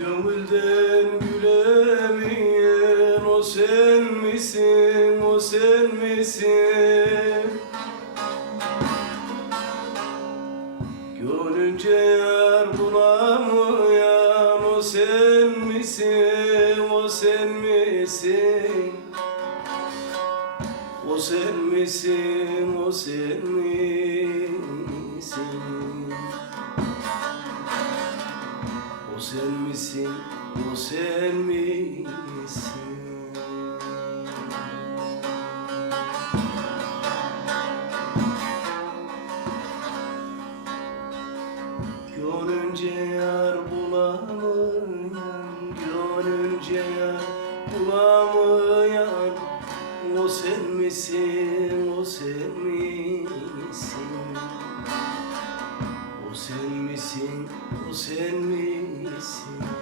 Gönülden gülemeyen o sen misin, o sen misin? Görünce yar bulamayan o sen misin, o sen misin? O sen misin, o sen misin? Sen misin, o sen misin? Görünce yar bulamayan, görünce yar bulamayan O sen misin, o sen misin? Misin, o sen misin?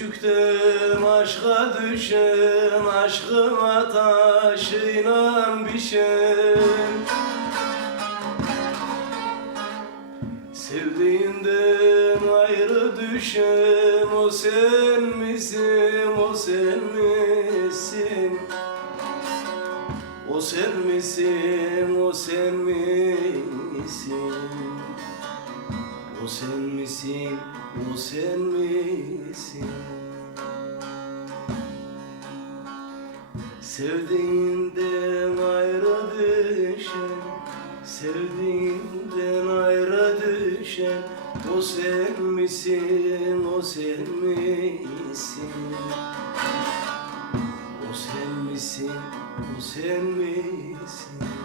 Ta küçükten aşka düşen Aşkıma taşıyla bişen Sevdiğinden ayrı düşen O sen misin, o sen misin? O sen misin, o sen misin? O sen misin, o sen misin? Sevdiğinden ayrı düşen, sevdiğinden ayrı düşen O sen misin, o sen misin? O sen misin, o sen misin?